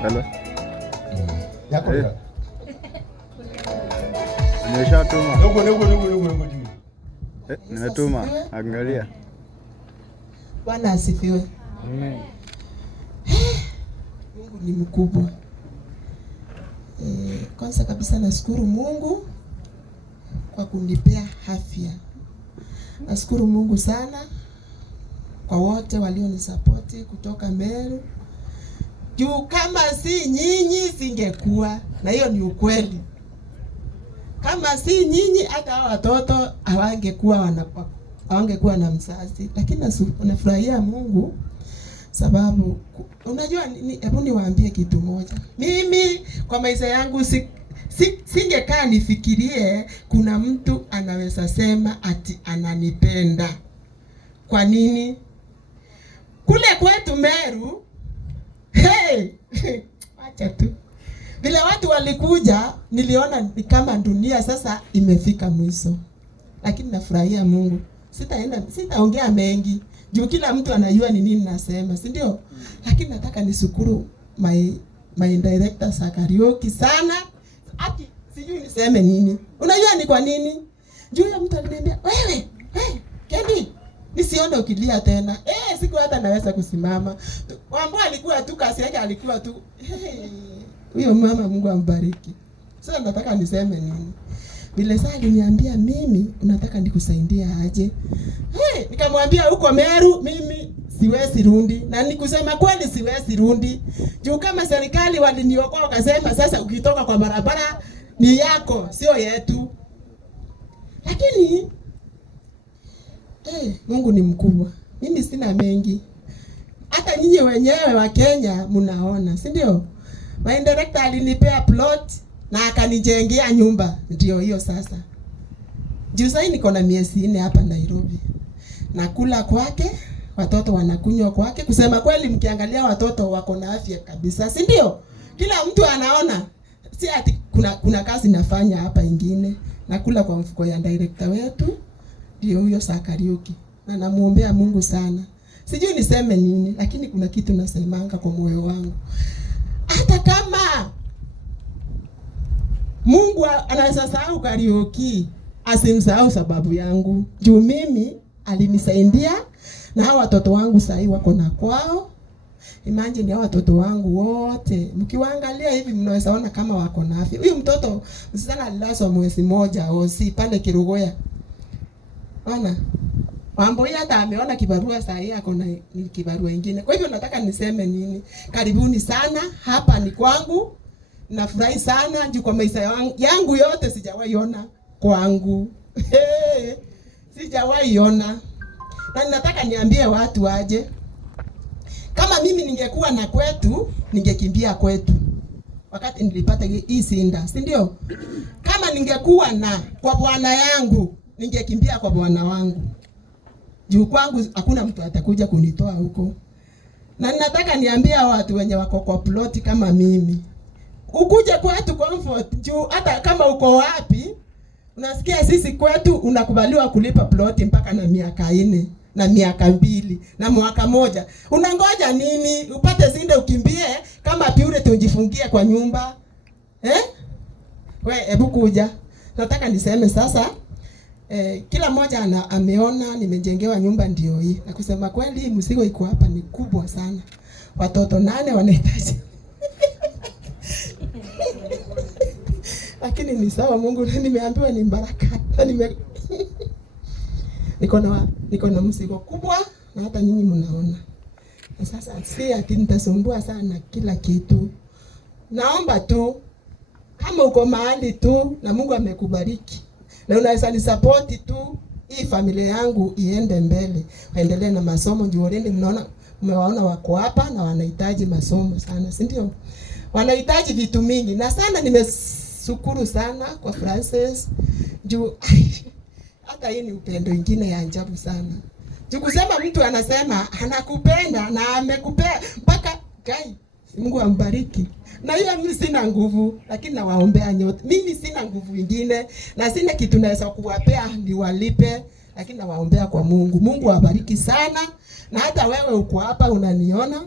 Hello. Yako. Nimeshatuma. Dogo. Nimetuma. Angalia. Bwana asifiwe. Amen. Mungu ni mkubwa. Kwanza kabisa nashukuru Mungu kwa kunipea afya. Nashukuru Mungu sana kwa wote walionisapoti kutoka Meru. Juu kama si nyinyi singekuwa, na hiyo ni ukweli. Kama si nyinyi hata hao watoto hawangekuwa na mzazi. Lakini nafurahia Mungu sababu unajua hebu niwaambie kitu moja. Mimi kwa maisha yangu singekaa nifikirie kuna mtu anaweza sema ati ananipenda. Kwa nini? Kule kwetu Meru, acha tu. Vile watu walikuja, niliona ni kama dunia sasa imefika mwisho. Lakini nafurahia Mungu. Sitaongea mengi. Juu kila mtu anajua ni nini nasema, si ndio? Lakini nataka nishukuru my director Sakarioki sana. Ati sijui niseme nini. Unajua ni kwa nini? Juu ya mtu aliniambia, "Wewe, Kendi, nisione ukilia tena." Siku hata naweza kusimama. Wambo alikuwa tu kasi yake alikuwa tu. Huyo mama Mungu ambariki. Sasa nataka niseme nini? Vile sasa aliniambia mimi unataka nikusaidie aje? Nikamwambia huko Meru mimi siwezi rudi. Na nikusema kweli siwezi rudi. Juu kama serikali waliniokoa wakasema sasa ukitoka kwa barabara ni yako, sio yetu. Lakini Mungu ni mkubwa. Mimi sina mengi. Hata nyinyi wenyewe wa Kenya mnaona, si ndio? My director alinipea plot na akanijengea nyumba. Ndio hiyo sasa. Juu sasa niko na miezi 4 hapa Nairobi. Nakula kwake, watoto wanakunywa kwake. Kusema kweli mkiangalia watoto wako na afya kabisa, si ndio? Kila mtu anaona. Si ati kuna kazi nafanya hapa ingine. Nakula kwa mfuko ya director wetu. Ndio huyo Sakarioki. Na namuombea Mungu sana. Sijui niseme nini, lakini kuna kitu nasemanga kwa moyo wangu. Hata kama Mungu anaweza sahau Karioki, asimsahau sababu yangu. Juu mimi alinisaidia na hao watoto wangu sasa wako na kwao. Imagine hao watoto wangu wote mkiwaangalia hivi mnaweza ona kama wako na afya. Huyu mtoto msichana alilazwa mwezi moja pale Kirugoya. Ona. Mambo hata ameona kibarua saa hii ako na kibarua kingine. Kwa hivyo nataka niseme nini? Karibuni sana, hapa ni kwangu. Nafurahi sana juu kwa maisha yangu yote sijawahi ona kwangu. Sijawahi ona. Na ninataka niambie watu aje. Kama mimi ningekuwa na kwetu, ningekimbia kwetu. Wakati nilipata hii sinda, si ndio? Kama ningekuwa na kwa bwana yangu, ningekimbia kwa bwana wangu. Juu kwangu hakuna mtu atakuja kunitoa huko. Na ninataka niambie watu wenye wako kwa plot kama mimi. Ukuje kwetu comfort juu hata kama uko wapi, unasikia sisi kwetu unakubaliwa kulipa plot mpaka na miaka 4 na miaka 2 na mwaka 1. Unangoja nini? Upate zinde ukimbie kama piure tujifungie kwa nyumba. Hebu kuja. Nataka niseme sasa kila mmoja ameona nimejengewa nyumba ndio hii. Na kusema kweli mzigo iko hapa ni kubwa sana. Watoto 8 wanahitaji. Lakini ni sawa, Mungu nimeambiwa ni baraka. Niko na mzigo kubwa na hata nyinyi mnaona. Na sasa si ati nitasumbua sana kila kitu. Naomba tu kama uko mahali tu na Mungu amekubariki. Na unaweza ni support tu hii familia yangu iende mbele. Waendelee na masomo juu wale mmewaona wako hapa na wanahitaji masomo sana, si ndio? Wanahitaji vitu mingi. Na sana nimeshukuru sana kwa Francis juu hata hii ni upendo mwingine ya ajabu sana. Juu kusema mtu anasema anakupenda na amekupea mpaka gai. Mungu ambariki. Na hiyo mimi sina nguvu, lakini nawaombea nyote. Mimi sina nguvu nyingine na sina kitu naweza kuwapea niwalipe, lakini nawaombea kwa Mungu. Mungu awabariki sana. Na hata wewe uko hapa unaniona,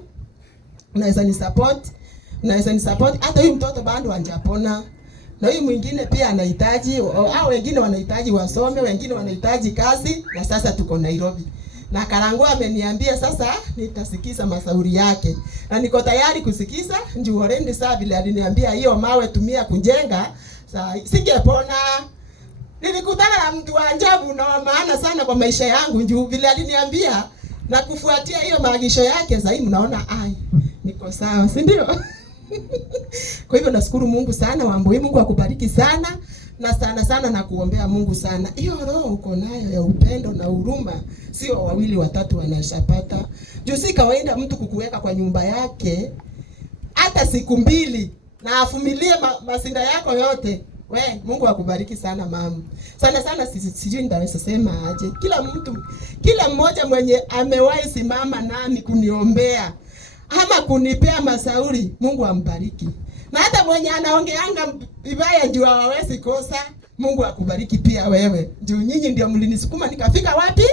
unaweza ni support. naweza ni support. Hata huyu mtoto bado hajapona, na huyu mwingine pia anahitaji, au wengine wanahitaji wasome, wengine wanahitaji kazi, na sasa tuko Nairobi. Na Karangwa ameniambia sasa nitasikiza mashauri yake, na niko tayari kusikiza. Njoo already saa vile aliniambia hiyo mawe tumia kujenga, singepona. Nilikutana na mtu wa ajabu na maana sana kwa maisha yangu, njoo vile aliniambia, na kufuatia hiyo maagizo yake sasa hivi mnaona niko sawa, si ndio? Kwa hivyo nashukuru Mungu sana Wambui, Mungu akubariki sana na sana sana, na kuombea Mungu sana. Hiyo roho uko nayo ya upendo na huruma, sio wawili watatu wanashapata. Juu si kawaida mtu kukuweka kwa nyumba yake hata siku mbili na afumilie masinda yako yote. Mungu akubariki sana mama. Sana sana sijui nitaweza sema aje. Kila mmoja mwenye amewahi simama nami kuniombea ama kunipea mashauri, Mungu ambariki. Na hata mwenye anaongeanga vibaya juu hawezi kosa, Mungu akubariki pia wewe. Juu nyinyi ndio mlinisukuma nikafika wapi?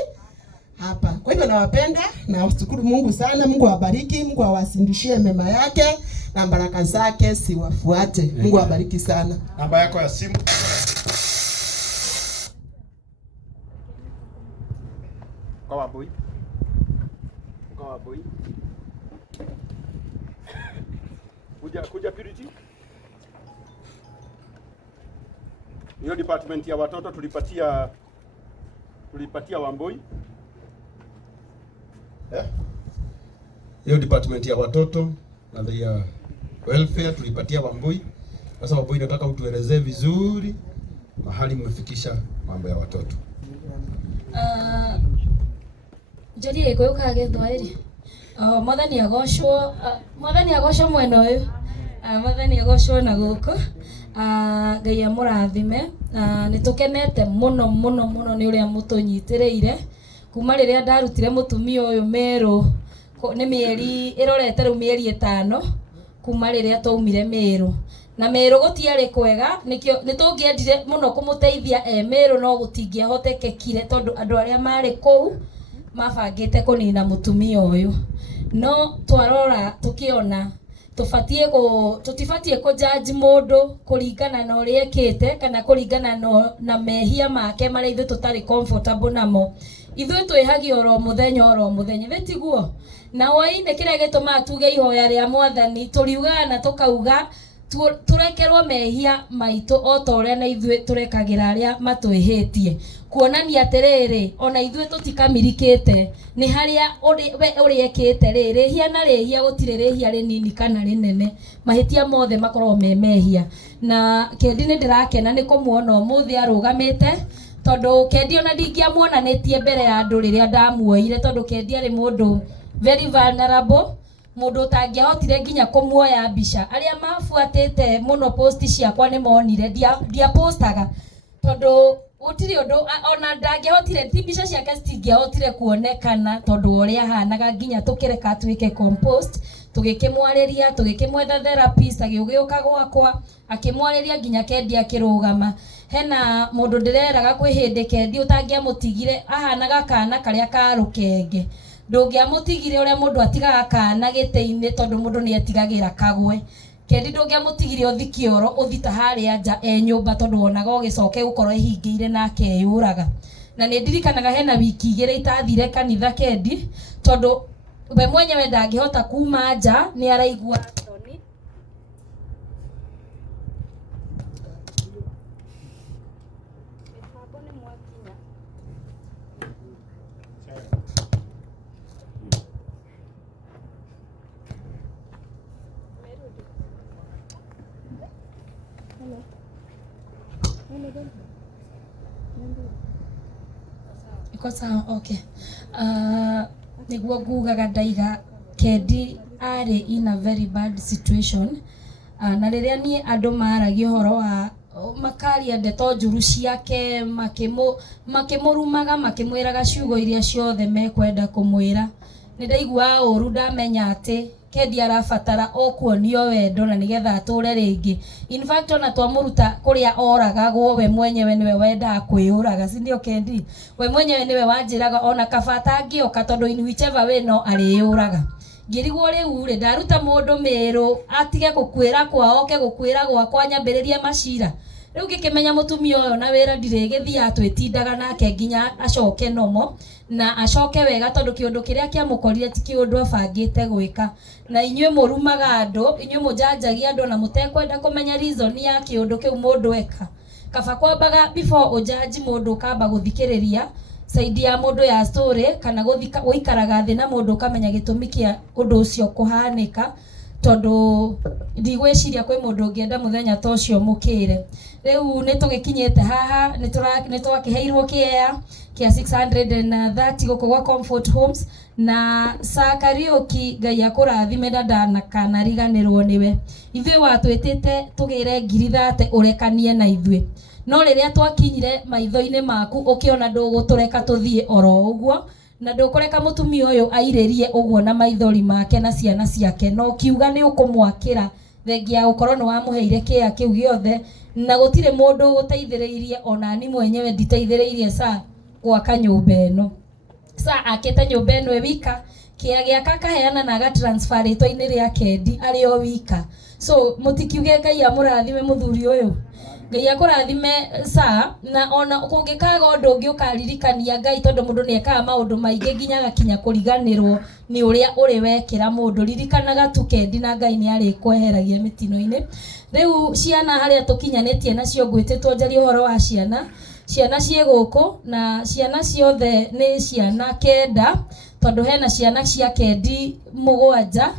Hapa. Kwa hivyo nawapenda na washukuru Mungu sana. Mungu awabariki, Mungu awasindishie mema yake na baraka zake siwafuate. Mungu awabariki sana. Namba yako ya simu. Kwa Wambui. Kuja Purity. Hiyo department ya watoto tulipatia Wambui. Hiyo department ya watoto na ya welfare tulipatia Wambui. Sasa Wambui, nataka utuelezee vizuri mahali mmefikisha mambo ya watoto. Jadi eko kagethwairi. Mwathani agocwo mwena uyu. Mwathani agocwo na guko. Ngai amurathime. Nitukenete muno ni uria mutunyitireire kuma riria ndarutire mutumia uyu Meru. Ni mieri irorete ru mieri 5 kuma riria twaumire Meru. Na Meru gutiari kwega nikio nitungiendire muno kumuteithia Meru, no gutingiehotekekire tondu andu aria mari kou mabangite kunina mutumia uyu. No twarora tukiona tutifatie ko judge mundu kuringana na uria ekite kana kuringana na mehia make maria ithu tutari comfortable namo. Ithu twihagi oro muthenya vetiguo na waine kiria gituma tuge ihoya ria Mwathani turiuga na tukauga turekerwo mehia maitu o ta uria na ithu turekagira aria matwihitie, kuonania atiriri ona ithu tutikamirikite ni haria uri ekite riri hiana rihia gutire rihia rinini kana rinene, mahitia mothe makorwo me mehia. Na Kendi ni ndirakena ni kumuona umuthi arugamite tondu Kendi ona ndingiamuonanitie mbere ya andu riria ndamuoire tondu Kendi ari mundu very vulnerable, mundu tangihotire nginya kumuoya mbica. Aria mafuatite muno posti ciakwa ni monire dia postaga tondu gutiri undu ona ndangihotire, ti mbica ciake citingihotire kuonekana tondu uria hanaga, nginya tukireka twike compost tugikimwariria tugikimwetha therapist agiugiuka gwakwa akimwariria nginya Kendi akirugama. Hena mundu ndireraga kwi hindi Kendi utangiamutigire ahanaga kana karia karukenge, ndungiamutigire uria mundu atigaga kana gite-ini tondu mundu ni etigagira kagwe. Kendi ndungiamutigire uthikioro uthita haria nja nyumba tondu onaga ugicoke gukorwo ihingiire nake yuraga. Na ni ndirikanaga hena wiki igire itathire kanitha Kendi tondu we mwenyewe ndangihota kuma nja, ni araigua thoni. Iko sawa, okay. Niguo ngugaga ndaiga Kendi ari in a very bad situation. Na riria ni andu maragi horo wa makaria ndeto njuru ciake makimurumaga makimwiraga ciugo iria ciothe mekwenda kumwira, ni ndaigua uru ndamenya ati Kendi arabatara okuonio wendo na nigetha ature ringi. In fact ona twamuruta kuria oragagwo we mwenyewe niwe wenda kwiyuraga, si ndio Kendi? We mwenyewe niwe wanjiraga ona kabata angioka tondu in whichever way no ariyuraga. ngirigwo riu ri ndaruta mundu miru atige gukwira kwao ke gukwira gwakwa nyambiririe macira riu ngikimenya mutumia uyu na wira ndirigithia twitindaga nake nginya acoke nomo na acoke wega tondu kiundu kiria kiamukorire ti kiundu abangite gwika na inyue murumaga andu inyue mujanjagia andu na mutekwenda kumenya reason ya kiundu kiu mundu eka kaba kwambaga before ujaji mundu kamba guthikiriria saidi ya mundu ya story kana guikaraga thi na mundu kamenya gitumi kia undu ucio kuhanika tondu ndigwiciria kwi mundu ungienda muthenya ta ucio mukire riu nitugikinyete haha nitwakiheirwo kiea kia 630 guku gwa Comfort Homes na Sakarioki Ngai akurathime na kana riganirwo niwe ithuĩ watwĩtĩte tugire ngiri 30 urekanie na ithuĩ no riria twakinyire maitho-ini maku ukiona ndũgũtũreka tuthie oro ũguo na ndũkũreka mutumia ũyũ airĩrie ũguo na maithori make na ciana ciake no kiuga nĩ ũkũmwakĩra thengia gũkorwo nĩ wamũheire kĩea kĩu gĩothe na gũtirĩ mũndũ gũteithĩrĩirie ona ni mwenyewe nditeithĩrĩirie Sa gwaka nyũmba ĩno Sa akĩte nyũmba ĩno wika kĩea gĩaka kaheana na agatransfer rĩtwa-inĩ rĩa Kendi arĩ o wika so mũtikiuge Ngai amũrathime mũthuri ũyũ Ngai akũrathime Sa na ona kũngĩkaga ũndũ ũngĩ ũkaririkania Ngai tondu mũndũ nĩ ekaga maũndũ maingĩ nginya agakinya kũriganĩrwo nĩ ũrĩa ũrĩ wekĩra mũndũ ririkanaga tu Kendi na Ngai nĩ arĩkweheragia mĩtino-inĩ rĩu ciana harĩa tũkinyanĩtie nacio ngwĩtĩtwo njarie ũhoro wa ciana ciĩ gũkũ na ciana ciothe nĩ ciana 9 tondu hena ciana cia Kendi 7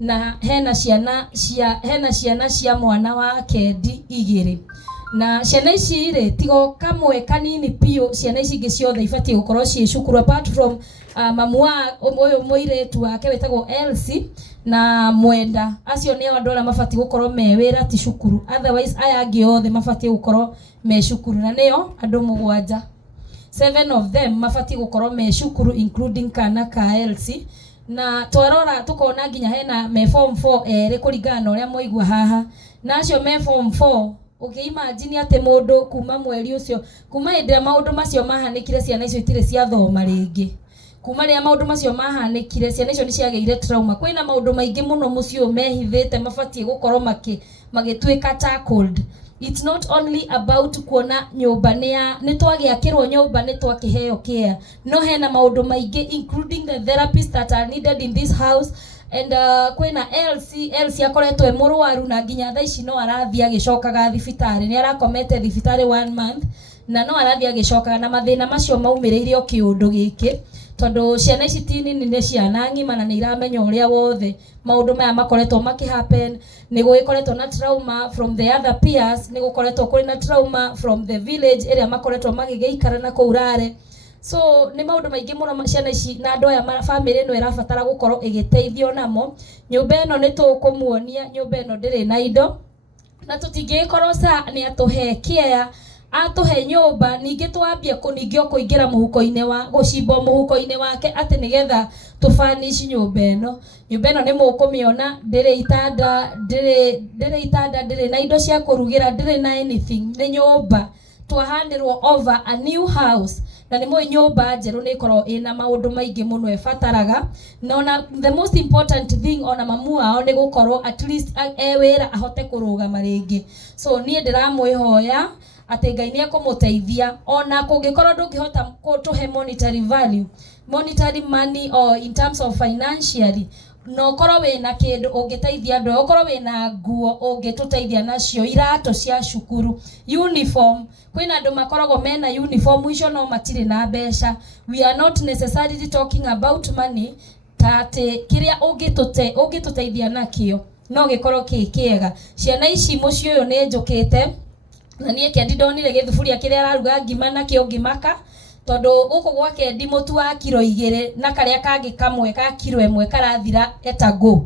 na hena ciana cia mwana wa Kendi 2 na ciana ici ri tigo kamwe kanini pio ciana ici ingĩ ciothe ibatie gukorwo ciĩ cukuru apart from mamu wa uyu muiretu wake wetagwo Elsie na Mwenda acio nĩ andu arĩa mabatie gukorwo me wĩra ti cukuru otherwise aya angĩ othe mabatie gukorwo me cukuru na nĩo andu 7 7 of them mabatie gukorwo me cukuru including kana ka Elsie na twarora tukona nginya hena me form 4 erĩ kũringana na ũrĩa moigua haha na acio me form 4 imagine ate mundu kuma mweri ucio kuma hĩndĩ maundu macio mahanĩkire ciana icio itirĩ ciathoma rĩngĩ kuma rĩa maundu macio mahanĩkire ciana icio nĩ ciagĩire trauma kwĩna maundu maingĩ mũno mũcio mehithĩte mabatie gukorwo magĩtuĩka tackled it's not only about kuona nyũmba nĩ twagĩakĩrwo nyũmba nĩ twakĩheo care no hena maundu maingĩ including the therapists that are needed in this house and kwina Elsie akoretwo mũrwaru na nginya thaa ici no arathie agĩcokaga thibitarĩ nĩ arakomete thibitarĩ 1 month na no arathie agĩcokaga na mathĩna macio maumĩrĩire o kĩũndũ gĩkĩ tondu ciana ici ti nini nĩ ciana ng'ima na nĩ iramenya ũrĩa wothe maũndũ maya makoretwo makĩhappen nĩ gũgĩkoretwo na trauma from the other peers nĩ gũkoretwo kũrĩ na trauma from the village ĩrĩa makoretwo magĩgĩikara na kũu Rare so nĩ maũndũ maingĩ mũno ciana ici na andũ aya family ĩno ĩrabatara gũkorwo ĩgĩteithio namo nyũmba ĩno nĩ tũkũmuonia nyũmba ĩno ndĩrĩ na indo na tũtingĩkorwo Sa nĩ atũhe kĩea atuhe nyũmba ningĩ twambie kũningio kũingĩra mũhuko-inĩ wa gũcimba mũhuko-inĩ wake atĩ nĩgetha tũfanish nyũmba ĩno nĩ mũkũmĩona ndĩrĩ itanda ndĩrĩ na indo cia kũrugĩra ndĩrĩ na anything nĩ nyũmba twahanĩrwo over a new house na nĩ mũĩ nyũmba njerũ nĩ ikorwo ĩna maũndũ maingĩ mũno ebataraga na the most important thing ona mamu wao nĩ gũkorwo at least wĩra ahote kũrũgama rĩngĩ so niĩ ndĩramwĩhoya atĩ Ngai nĩ ekũmũteithia ona kũngĩkorwo ndũngĩhota kũtũhe monetary money or in terms of financially no korwo wĩna kĩndũ ũngĩteithia andũ okorwo wĩna nguo ũngĩtũteithia nacio iratũ cia cukuru uniform kwĩna andũ makoragwo mena uniform icio no matirĩ na mbeca we are not necessarily talking about money tate kĩrĩa ũngĩtũteithia nakĩo no gĩkorwo kĩega ciana ici mũciĩ ũyũ nĩ njũkĩte na niĩ Kendi ndonire gĩthuburia kĩrĩa araruga ngima nakĩo ngimaka tondu gũkũ gwa Kendi mũtu wa kiro 2 na karĩa kangĩ kamwe ka kiro 1 karathira etagũ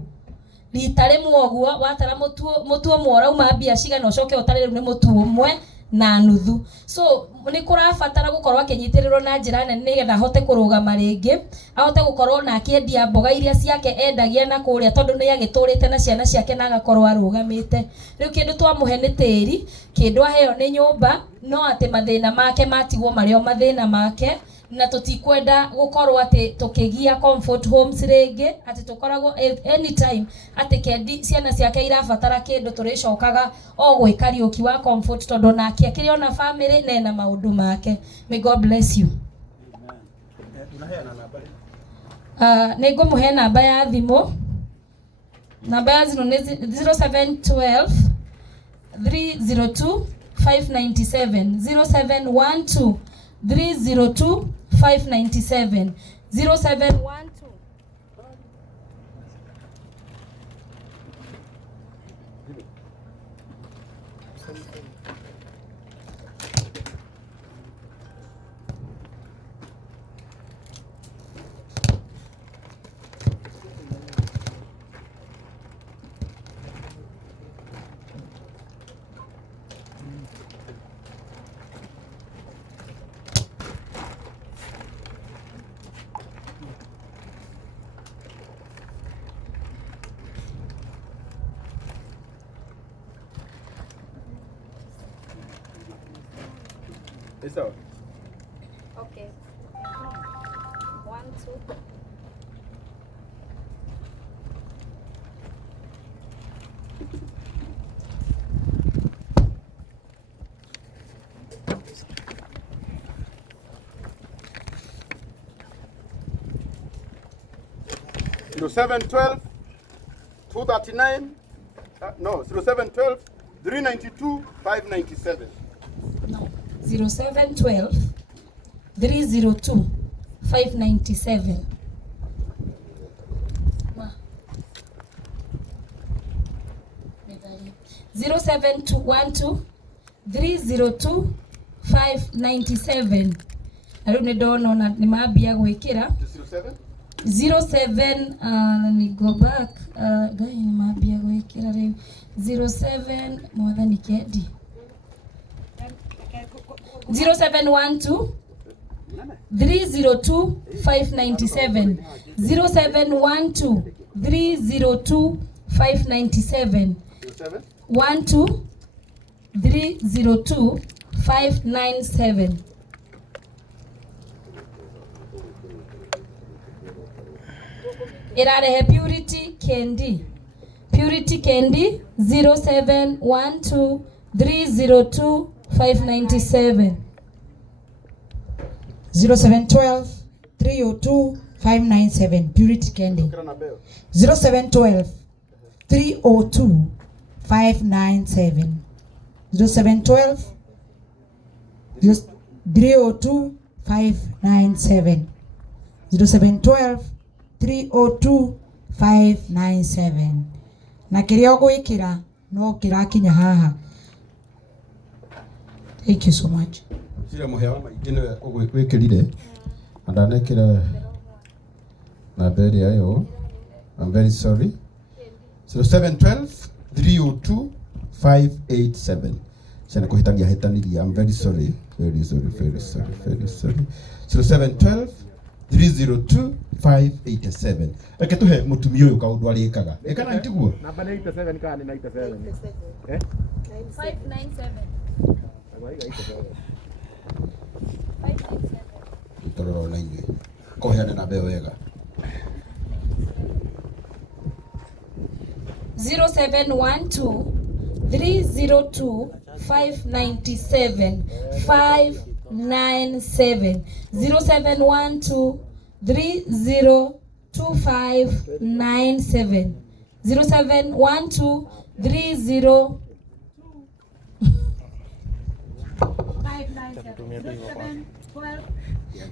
rita rĩmwe ũguo watara mũtu ũmwe ũrauma mbia cigana ũcoke ũtare rĩu nĩ mũtu ũmwe na nuthu so nĩ kũrabatara gũkorwo akĩnyitĩrĩrwo na njĩra nene nĩgetha ahote kũrũgama rĩngĩ ahote gũkorwo na akĩendia mboga iria ciake endagia na kũrĩa tondu nĩ agĩtũrĩte na ciana ciake na agakorwo arũgamĩte rĩu kĩndũ twamũhe nĩ tĩri kĩndũ aheo nĩ nyũmba no atĩ mathĩna make matigwo marĩ o mathĩna make na tutikwenda gukorwo ati tukigia comfort homes ringi ati tukoragwo anytime ati kendi ciana ciake irabatara kindu turicokaga o gwikariuki wa comfort tondu nake akiri ona family na ena maundu make. May God bless you. Ningumuhe namba ya thimu. Namba ya zino ni 0712 302 597 0712 302 597 0712 It's all. Okay. 1 2 0712 239 no 0712 392 597. No. 0712 302 597. 0712 302 597. Ariu ni ndona ni mambia gwikira 07 let me go back gai ni mambia gwikira riu 07 mwathani kendi 0712 302 597 0712 302 597 12 302 597. Irarehe Purity Kendi. Purity Kendi 0712 302 597. 0712 302 597. Purity Kendi. 0712 302 597. 0712 302 597. 0712 302 597. Na kiria gwikira no kirakinya haha. Thank you so much. Sira muhewa maingĩ nĩwe ũgwĩkĩrire andanekĩra namba ĩrĩa yo. I'm very sorry. 0712 302 587. Sana kuhitania hetaniria. I'm very sorry. Very sorry. 0712 302 587. Eke tuhe mutumia uyu kaundu arikaga. Eka na ntiguo. Namba 87 kana ni 97. Eh? 597. Agwaiga 87. 597. Tororo na inye. Koheana namba ĩyo wega. 0712 302 597 597 0712 302 597 0712 30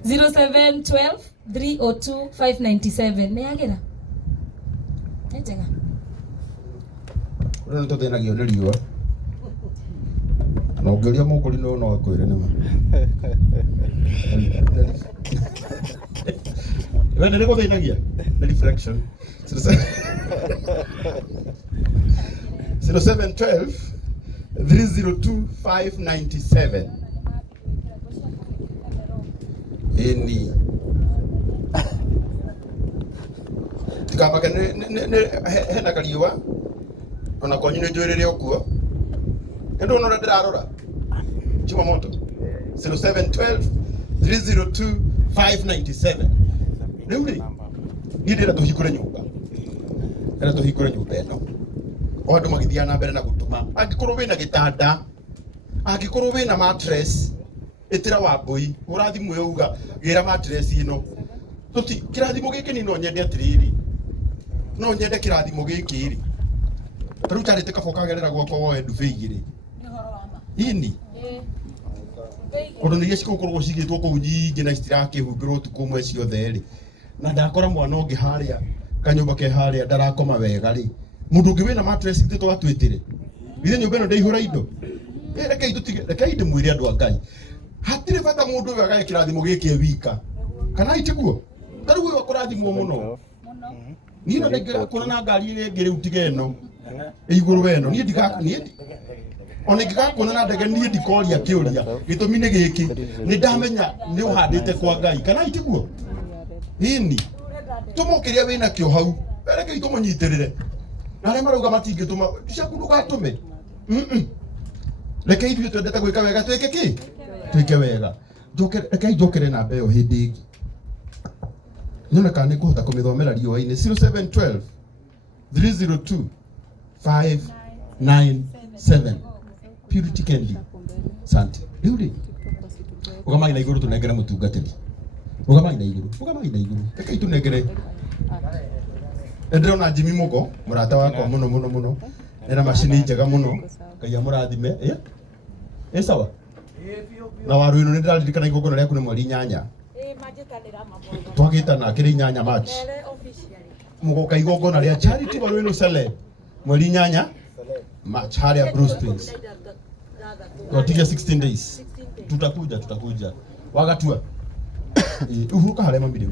0712 302 597. Neagira tetega Ura nto thenagio nĩ riũa. Na ũngĩũria mũkũri no akwĩre nĩma. Wewe ndio gũtheinagia na reflection. 0712 302 597. Ini tikambake hena kariũa ona kwanyu nĩ njũĩrĩre okuo. Endo ona ndirarora Chimamoto 0712 302 597 riu ri ni ndira tuhingure nyumba eno o andu magithia na mbere na gutuma angikorwo wina gitanda angikorwo wina mattress itira Wambui urathimwe uga gira mattress ino tuti kirathimo giki ni no nyende atiriri no nyende kirathimo giki ri riu tarite kaboka gerera gwako woe ndufe igiri ini Odo nigeci kukorwo cigitwo kuu nyingi na citirakihumbirwo tuku mwe ciothe ri na ndakora mwana ungi haria kanyumba ke haria ndarakoma wega ri mundu ungi wina mattress itito gatwitire ithe nyumba ino ndaihura indo rekei tutige rekei ndimwire andu a Ngai hatire bata mundu uyu agae kirathimo giki wika kana itiguo tariu uyu akurathimwo muno ni no ndengera kuna na ngari iri ngiri utige eno iguru weno ni ndigakunie ona ngigakuna na ndege ni ndikoria kiuria gitumi ni giki ni ndamenya ni uhandite kwa Ngai kana itiguo ini tumukiria wina kio hau rekei tumunyitirire na re marauga matingituma ciaku ndugatume rekei ithuĩ twendete gwĩka wega twĩke kĩ twĩke wega rekei njokere na mbeo hĩndĩ ĩngĩ nyone kana nĩngũhota kũmĩthomera riũa-inĩ 0712 302 597 Purity Kendi Santi rĩu rĩ ũgamai na igũrũ tũnengere mũtungatĩri ũgamai na igũrũ rekei tũnengere ndĩrona Jimmy Mugo mũrata wakwa mũno ena macini njega mũno Ngai amũrathime sawa na waru ino nĩndĩraririkana igongona rĩaku nĩ mweri 8 twagĩtana kĩrĩ 8 March mũgoka igongona rĩa charity waru ino celeb mweri 8 March harĩa Bruce Springs tutige 16 days tutakuja wagatua uhuruka harĩa mambire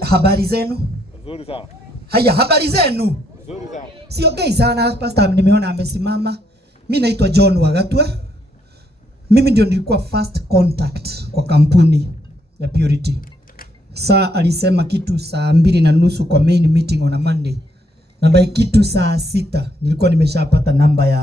habari zenu Nzuri sana. haya habari zenu Nzuri sana. siongei sana pastor nimeona amesimama. Mimi naitwa John Wagatwa. Mimi ndio nilikuwa first contact kwa kampuni ya Purity. Saa alisema kitu saa 2:30 kwa main meeting on a Monday. Na by kitu saa 6 nilikuwa nimeshapata namba ya